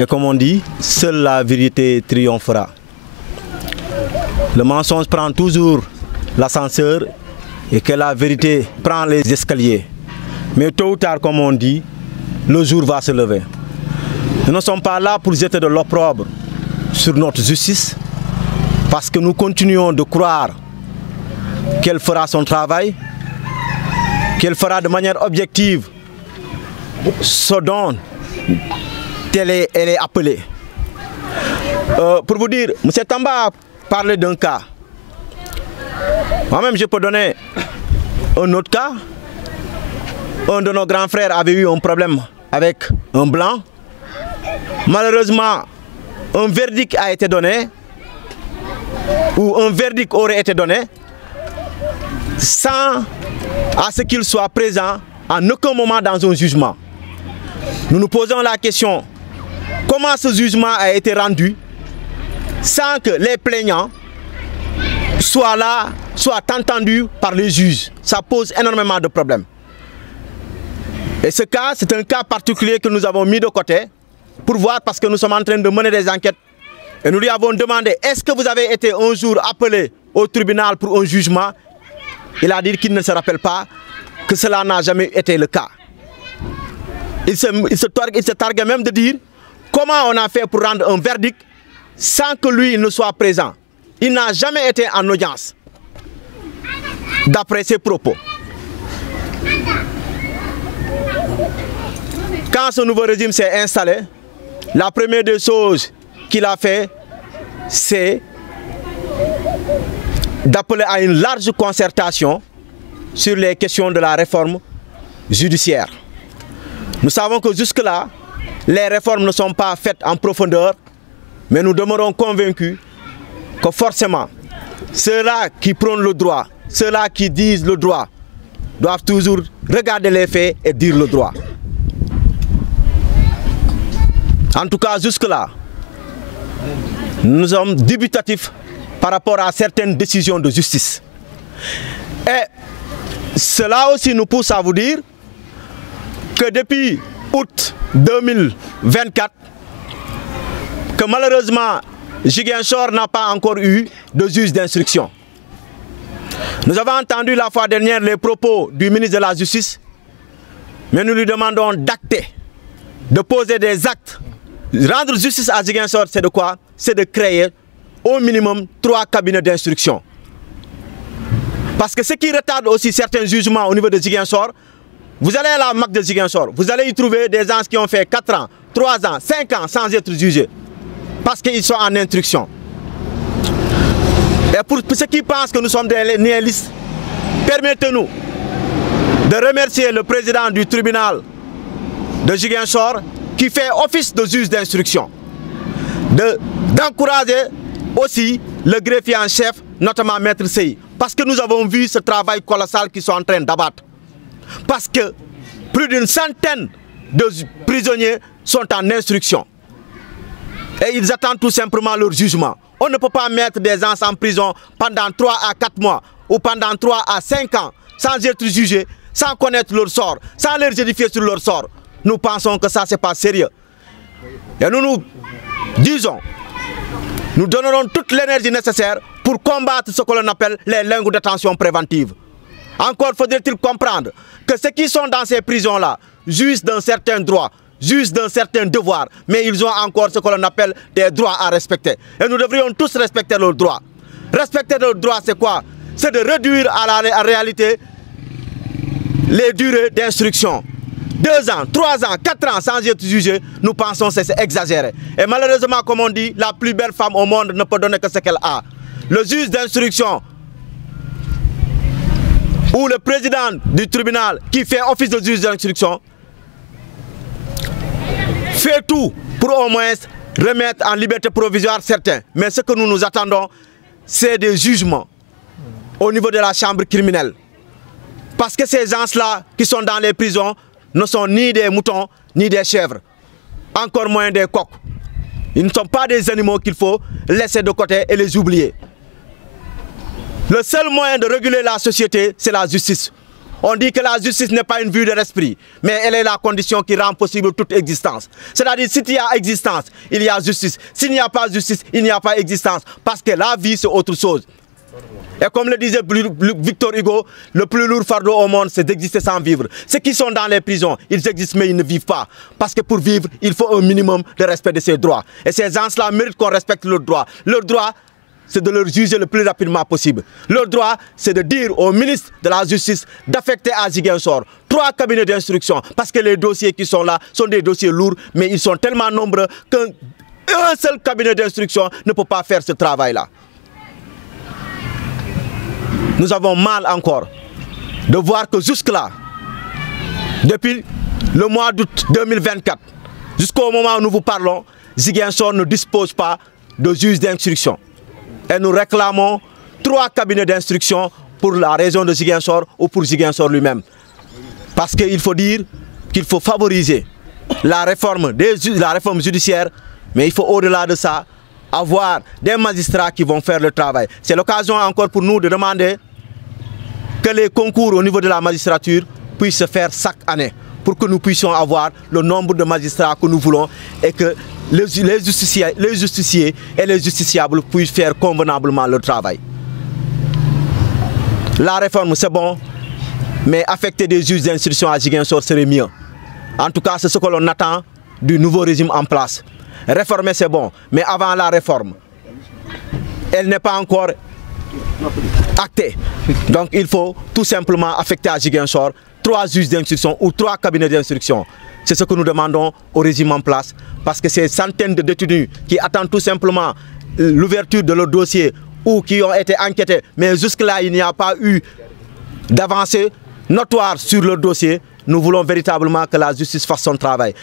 Et comme on dit, seule la vérité triomphera. Le mensonge prend toujours l'ascenseur et que la vérité prend les escaliers. Mais tôt ou tard, comme on dit, le jour va se lever. Nous ne sommes pas là pour jeter de l'opprobre sur notre justice, parce que nous continuons de croire qu'elle fera son travail, qu'elle fera de manière objective ce dont elle est appelée. Pour vous dire, M. Tamba a parlé d'un cas. Moi-même, je peux donner un autre cas. Un de nos grands frères avait eu un problème avec un blanc. Malheureusement, un verdict a été donné, ou un verdict aurait été donné, sans à ce qu'il soit présent en aucun moment dans un jugement. Nous nous posons la question, comment ce jugement a été rendu sans que les plaignants soient là, soient entendus par les juges? Ça pose énormément de problèmes. Et ce cas, c'est un cas particulier que nous avons mis de côté pour voir, parce que nous sommes en train de mener des enquêtes. Et nous lui avons demandé, est-ce que vous avez été un jour appelé au tribunal pour un jugement? Il a dit qu'il ne se rappelle pas, que cela n'a jamais été le cas. Il se targue même de dire comment on a fait pour rendre un verdict sans que lui ne soit présent. Il n'a jamais été en audience, d'après ses propos. Quand ce nouveau régime s'est installé, la première des choses qu'il a fait, c'est d'appeler à une large concertation sur les questions de la réforme judiciaire. Nous savons que jusque-là, les réformes ne sont pas faites en profondeur, mais nous demeurons convaincus que forcément, ceux-là qui prônent le droit, ceux-là qui disent le droit, doivent toujours regarder les faits et dire le droit. En tout cas, jusque-là, nous sommes dubitatifs par rapport à certaines décisions de justice. Et cela aussi nous pousse à vous dire que depuis août 2024, que malheureusement, Ziguinchor n'a pas encore eu de juge d'instruction. Nous avons entendu la fois dernière les propos du ministre de la Justice, mais nous lui demandons d'acter, de poser des actes. Rendre justice à Ziguinchor, c'est de quoi? C'est de créer au minimum 3 cabinets d'instruction. Parce que ce qui retarde aussi certains jugements au niveau de Ziguinchor, vous allez à la MAC de Ziguinchor, vous allez y trouver des gens qui ont fait 4 ans, 3 ans, 5 ans sans être jugés. Parce qu'ils sont en instruction. Et pour ceux qui pensent que nous sommes des nihilistes, permettez-nous de remercier le président du tribunal de Ziguinchor qui fait office de juge d'instruction. D'encourager aussi le greffier en chef, notamment Maître Sey. Parce que nous avons vu ce travail colossal qu'ils sont en train d'abattre. Parce que plus d'une centaine de prisonniers sont en instruction. Et ils attendent tout simplement leur jugement. On ne peut pas mettre des gens en prison pendant 3 à 4 mois ou pendant 3 à 5 ans sans être jugés, sans connaître leur sort, sans les édifier sur leur sort. Nous pensons que ça, ce n'est pas sérieux. Et nous disons, nous donnerons toute l'énergie nécessaire pour combattre ce que l'on appelle les lingots de détention préventive. Encore faudrait-il comprendre que ceux qui sont dans ces prisons-là jouissent d'un certain droit, jouissent d'un certain devoir, mais ils ont encore ce que l'on appelle des droits à respecter. Et nous devrions tous respecter leurs droits. Respecter leurs droits, c'est quoi? C'est de réduire à la réalité les durées d'instruction. 2 ans, 3 ans, 4 ans sans être jugé, nous pensons que c'est exagéré. Et malheureusement, comme on dit, la plus belle femme au monde ne peut donner que ce qu'elle a. Le juge d'instruction ou le président du tribunal qui fait office de juge d'instruction fait tout pour au moins remettre en liberté provisoire certains. Mais ce que nous attendons, c'est des jugements au niveau de la chambre criminelle. Parce que ces gens-là qui sont dans les prisons ne sont ni des moutons, ni des chèvres, encore moins des coqs. Ils ne sont pas des animaux qu'il faut laisser de côté et les oublier. Le seul moyen de réguler la société, c'est la justice. On dit que la justice n'est pas une vue de l'esprit, mais elle est la condition qui rend possible toute existence. C'est-à-dire, s'il y a existence, il y a justice. S'il n'y a pas justice, il n'y a pas existence. Parce que la vie, c'est autre chose. Et comme le disait Victor Hugo, le plus lourd fardeau au monde, c'est d'exister sans vivre. Ceux qui sont dans les prisons, ils existent mais ils ne vivent pas. Parce que pour vivre, il faut un minimum de respect de ses droits. Et ces gens-là méritent qu'on respecte leurs droits. Leurs droits, c'est de leur juger le plus rapidement possible. Leur droit, c'est de dire au ministre de la Justice d'affecter à Ziguinchor 3 cabinets d'instruction. Parce que les dossiers qui sont là sont des dossiers lourds, mais ils sont tellement nombreux qu'un seul cabinet d'instruction ne peut pas faire ce travail-là. Nous avons mal encore de voir que jusque-là, depuis le mois d'août 2024, jusqu'au moment où nous vous parlons, Ziguinchor ne dispose pas de juge d'instruction. Et nous réclamons 3 cabinets d'instruction pour la région de Ziguinchor ou pour Ziguinchor lui-même. Parce qu'il faut dire qu'il faut favoriser la réforme judiciaire, mais il faut au-delà de ça avoir des magistrats qui vont faire le travail. C'est l'occasion encore pour nous de demander que les concours au niveau de la magistrature puissent se faire chaque année pour que nous puissions avoir le nombre de magistrats que nous voulons et que les justiciers et les justiciables puissent faire convenablement leur travail. La réforme, c'est bon, mais affecter des juges d'instruction à Ziguinchor serait mieux. En tout cas, c'est ce que l'on attend du nouveau régime en place. Réformer, c'est bon, mais avant la réforme, elle n'est pas encore actée. Donc il faut tout simplement affecter à Ziguinchor 3 juges d'instruction ou 3 cabinets d'instruction. C'est ce que nous demandons au régime en place. Parce que ces centaines de détenus qui attendent tout simplement l'ouverture de leur dossier ou qui ont été enquêtés, mais jusque-là il n'y a pas eu d'avancée notoire sur leur dossier, nous voulons véritablement que la justice fasse son travail.